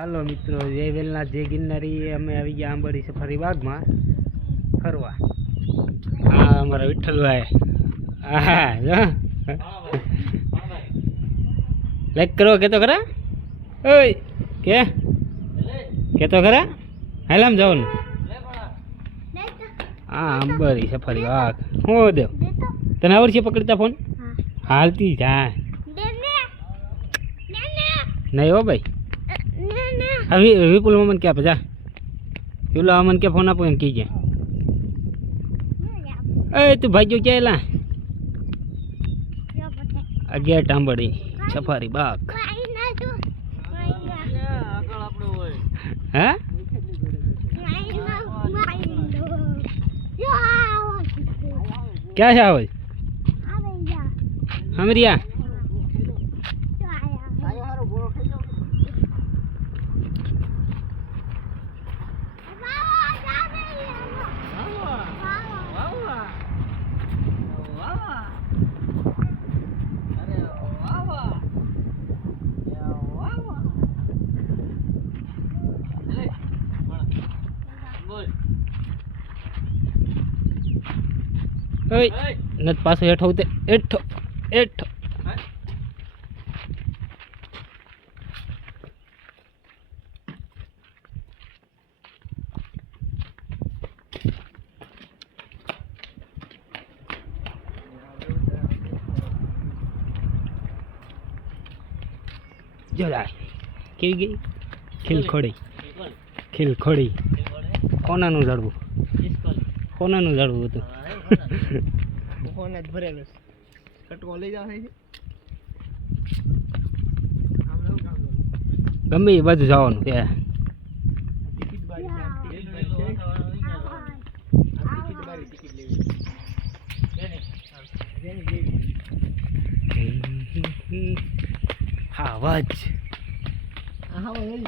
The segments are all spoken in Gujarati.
હાલો મિત્રો, જય વેલનાથ જય ગિરનારી. અમે આવી ગયા આંબરડી સફારી બાગમાં ફરવા. હા, અમારા વિઠ્ઠલભાઈ. હા, લાઈક કરો કે તો ખરા. ઓય કે તો ખરા. હાલામ જવાનું. હા, આંબરડી સફારી બાગ. હું દેવ તને આવડશે પકડતા ફોન? હાલતી જા નહીં હો ભાઈ. વિપુલ મામન ક્યાં પજા પેલો અમન કે ફોન આપો એમ કીજે. એ તું ભાગ્યો ક્યાં એલા? અગિયાર આંબરડી સફારી બાગ. હા, ક્યાં છે આવે? હમરિયા નત પાછો હેઠો ઉતે હેઠો હેઠો. જરા કેવી ગઈ ખીલખોડી ખીલખોડી. કોનાનું ઝાડવું? કોનાનું ઝાડવું હતું? ભરેલું કટકો લઈ જાવ. ગમે એ બાજુ જવાનું ત્યાં. હા વાજ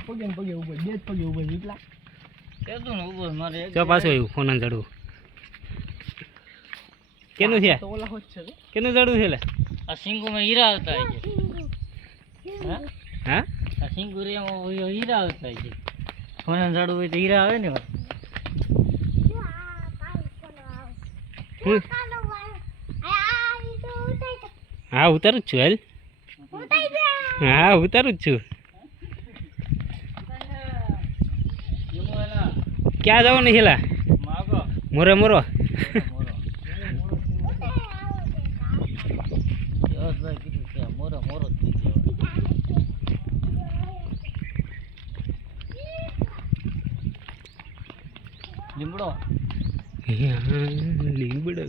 પગે પગે ઉપર બે જ પગે ઉપર એટલા પાછું આવ્યું ફોન ચડવું. કેનું છે? કેનું ચડવું છે? આ સિંગુમાં હીરા આવતા હોય છે. હા, આ સિંગુરિયામાં હીરા આવતા હોય છે. સોના ઝાડુ હોય તો હીરા આવે ને. હા, ઉતારું જ છું. હાલ, હા ઉતારું જ છું. ક્યાં જવાનું છેલા? મોરે મોરો. લીમડો લીમડો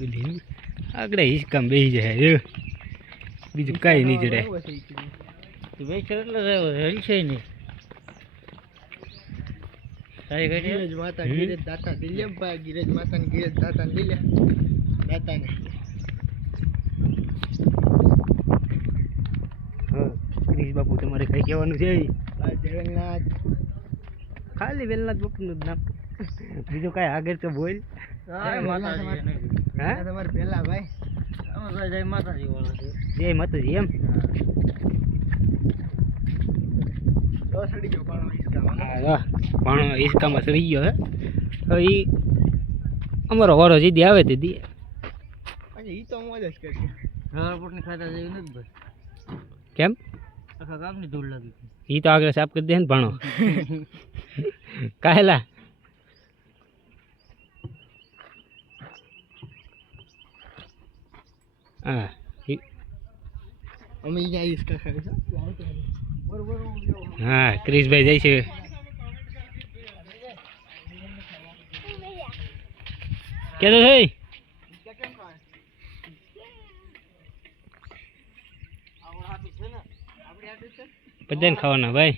આગળ હિસકામ બેસી જાય. બીજું કાંઈ નહીં જડે. હલશે નહીં. ગિરજ માતા ગિરજ દાતા દિલ્યા ગિરજ માતા ને ગિરજ દાતા ને દિલ્યા દાતા ને. ક્રિશ બાપુ, તમારે કઈ કહેવાનું છે? વેલનાથ, ખાલી વેલનાથ બાપુનું જ નામ, બીજું કાંઈ આગળ તો બોલ. હા, તમારે પેલા ભાઈ જય માતાજી વાળા છે. જય માતાજી. એમ સડી ગયો પાણો હા, પાણો હિસકામાં સડી ગયો. હે હવે એ અમારો વારો જીદી આવે તે દી. ઈ તો મોજ જ કરશે. રાવરપોટની ખાતા જેવી નથી ભાઈ. કેમ? આખા ગામની ધૂળ લાગી. એ તો આગળ સાફ કરી દે ને ભાણો. કાહેલા હા, અમે અહીંયા ઈસકા ખાઈ છે. હા, ક્રિશભાઈ જાય છે. કેતો થઈ બધાને ખાવાના ભાઈ,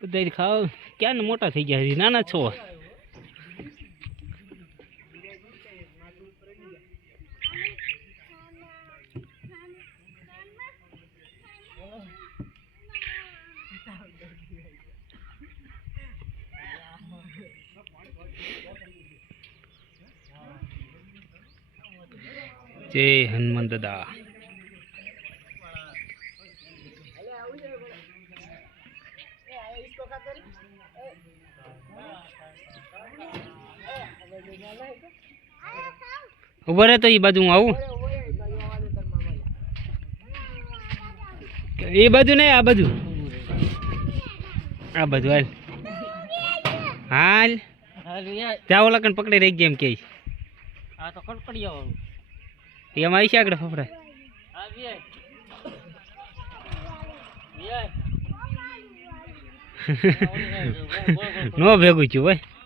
બધા ખાવ. ક્યાં મોટા થઈ ગયા, નાના છો. जय हनुमान दादा। ઉભો રહે તો એ બાજુ હું આવું એ બાજુ નહીં આ બાજુ હાલ હાલ હાલ યાર ત્યાં ઓલા કણ પકડી રહી ગયા એમ કે આ તો ખડખડિયા વાળું એમાં આવી છે આગળ ફફડા આ વિયાય વિયાય નો ભેગું છું ભાઈ